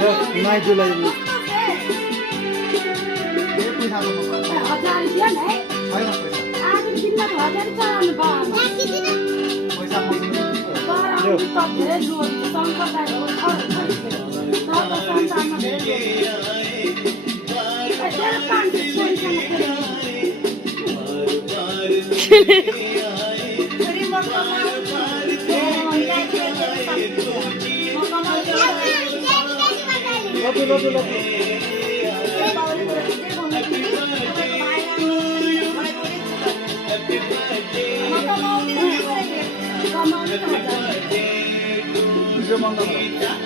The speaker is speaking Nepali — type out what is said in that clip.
माइजूलाई हजार दियो नि है आज दिनमा त हजार चढाउनु भयो त धेरै जोड संकटको संसारमा धेरै Happy birthday to you.